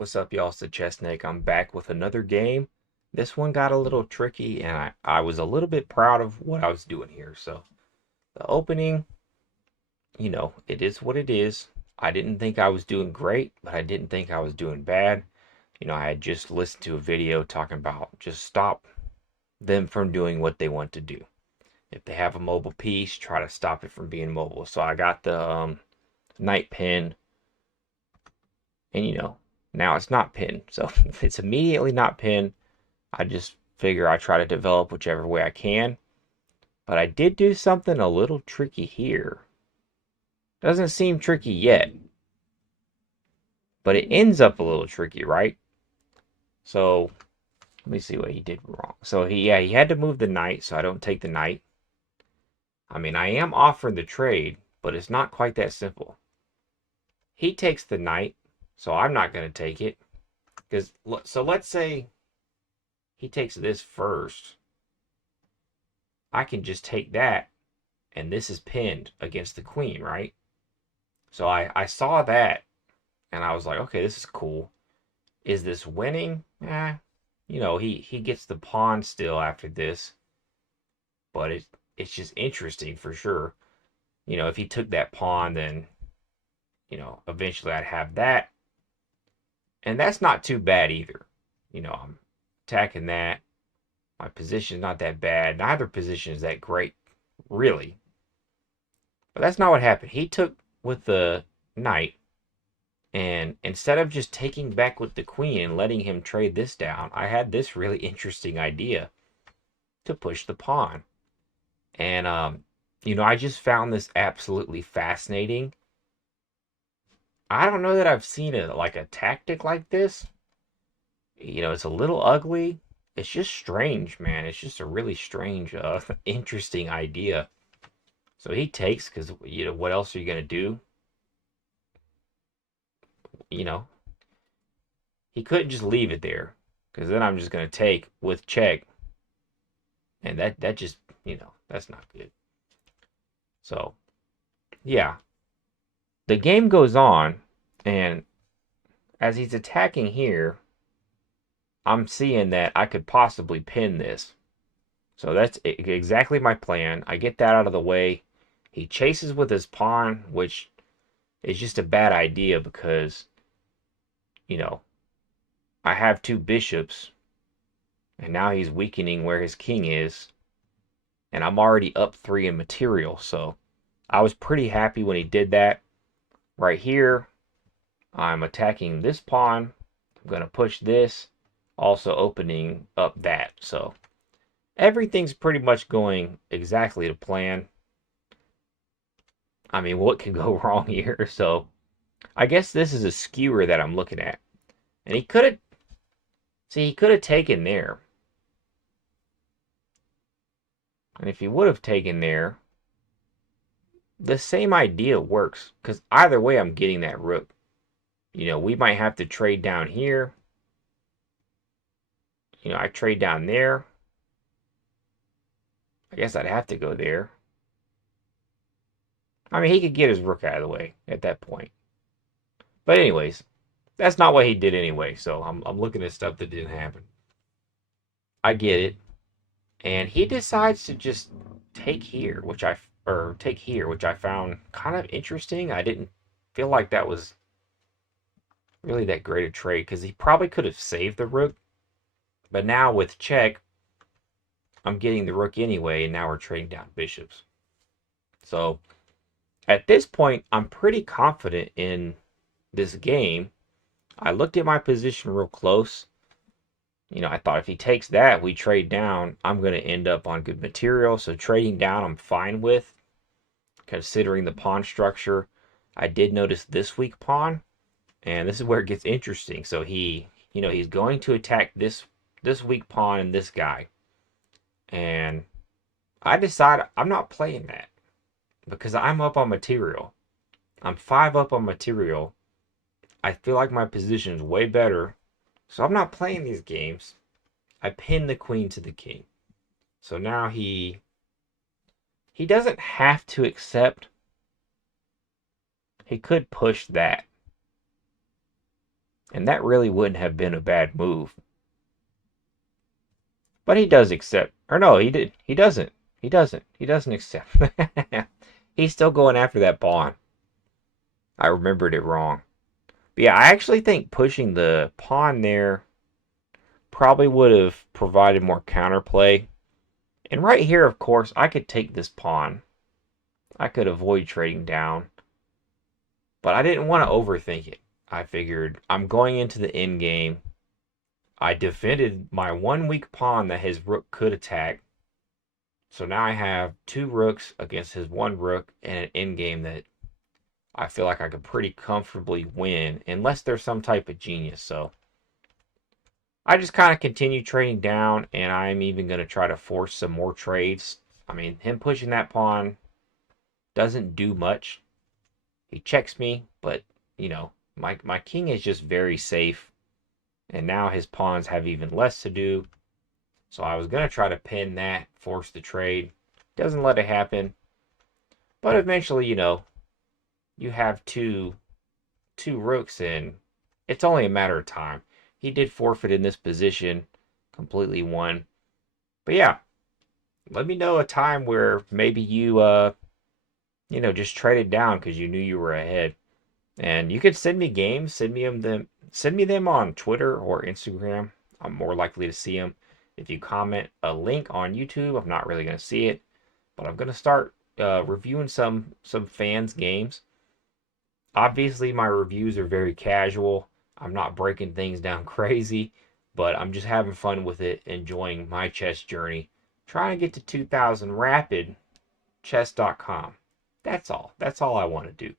What's up, y'all? It's the Chess Snake. I'm back with another game. This one got a little tricky, and I was a little bit proud of what I was doing here. So, the opening, it is what it is. I didn't think I was doing great, but I didn't think I was doing bad. I had just listened to a video talking about just stop them from doing what they want to do. If they have a mobile piece, try to stop it from being mobile. So, I got the knight pin, and now it's not pinned. So, it's immediately not pinned. I just figure I try to develop whichever way I can. But I did do something a little tricky here. Doesn't seem tricky yet, but it ends up a little tricky, right? So let me see what he did wrong. So he had to move the knight, so I don't take the knight. I mean, I am offering the trade, but it's not quite that simple. He takes the knight, so I'm not going to take it. So let's say he takes this first. I can just take that, and this is pinned against the queen, right? So I saw that, and I was like, okay, this is cool. Is this winning? He gets the pawn still after this, but it's just interesting for sure. If he took that pawn, then eventually I'd have that, and that's not too bad either. I'm attacking that. My position's not that bad. Neither position is that great, really. But that's not what happened. He took with the knight. And instead of just taking back with the queen and letting him trade this down, I had this really interesting idea to push the pawn. And, I just found this absolutely fascinating. I don't know that I've seen a tactic like this. It's a little ugly. It's just strange, man. It's just a really strange, interesting idea. So he takes because, what else are you going to do? You know, he couldn't just leave it there because then I'm just going to take with check. And that just, that's not good. So, yeah. The game goes on, and as he's attacking here, I'm seeing that I could possibly pin this. So that's exactly my plan. I get that out of the way. He chases with his pawn, which is just a bad idea because, you know, I have two bishops, and now he's weakening where his king is, and I'm already up 3 in material. So I was pretty happy when he did that. Right here, I'm attacking this pawn. I'm going to push this, also opening up that. So everything's pretty much going exactly to plan. I mean, what could go wrong here? So I guess this is a skewer that I'm looking at. And he could have taken there. And if he would have taken there, the same idea works. Because either way, I'm getting that rook. We might have to trade down here. I trade down there. I guess I'd have to go there. I mean, he could get his rook out of the way at that point. But anyways, that's not what he did anyway. So I'm looking at stuff that didn't happen. I get it. And he decides to just take here, take here, which I found kind of interesting. I didn't feel like that was really that great a trade because he probably could have saved the rook. But now with check, I'm getting the rook anyway, and now we're trading down bishops. So at this point, I'm pretty confident in this game. I looked at my position real close. I thought if he takes that, we trade down, I'm going to end up on good material. So trading down, I'm fine with, considering the pawn structure. I did notice this weak pawn, and this is where it gets interesting. So he's going to attack this weak pawn and this guy. And I decide I'm not playing that because I'm up on material. I'm 5 up on material. I feel like my position is way better. So I'm not playing these games. I pin the queen to the king. So now he doesn't have to accept. He could push that. And that really wouldn't have been a bad move. But he does accept. Or no, he did. He doesn't. He doesn't. He doesn't accept. He's still going after that pawn. I remembered it wrong. But yeah, I actually think pushing the pawn there probably would have provided more counterplay. And right here, of course, I could take this pawn. I could avoid trading down. But I didn't want to overthink it. I figured I'm going into the end game. I defended my one weak pawn that his rook could attack. So now I have two rooks against his one rook in an endgame that I feel like I could pretty comfortably win, unless there's some type of genius. So I just kind of continue trading down, and I'm even going to try to force some more trades. I mean, him pushing that pawn doesn't do much. He checks me, but, my king is just very safe. And now his pawns have even less to do. So I was going to try to pin that, force the trade. Doesn't let it happen. But eventually, you have two rooks, and it's only a matter of time. He did forfeit in this position, completely won. But yeah, let me know a time where maybe you just traded down because you knew you were ahead. And you could send me games, send me them on Twitter or Instagram. I'm more likely to see them. If you comment a link on YouTube, I'm not really going to see it, but I'm going to start reviewing some fans' games. Obviously, my reviews are very casual. I'm not breaking things down crazy, but I'm just having fun with it, enjoying my chess journey, trying to get to 2000 rapid chess.com. That's all. That's all I want to do.